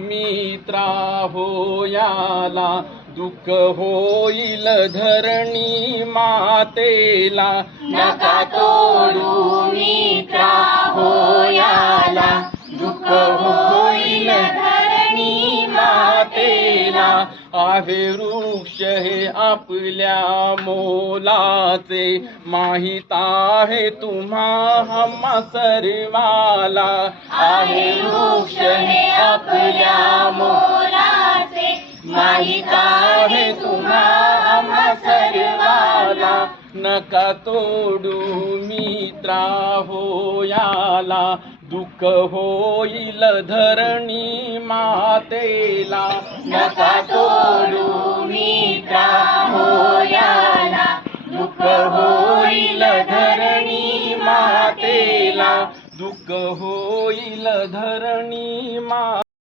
मित्रा होयाला दुःख होईल धरणी मातेला नका तोडू मित्रा होयाला दुःख होईल धरणी मातेला आहे वृक्ष हे आपल्या मोलाचे माहित आहे तुम्हा आम्हा सर्वाला आहे वृक्ष हे आपल्या मोलाचे माहित आहे तुम्हा आम्हा सर्वाला नका तोडू मित्रा होयाला दुःख होईल धरणी मातेला नका तोडू मित्रा होयाला दुःख होईल धरणी मातेला दुःख होईल धरणी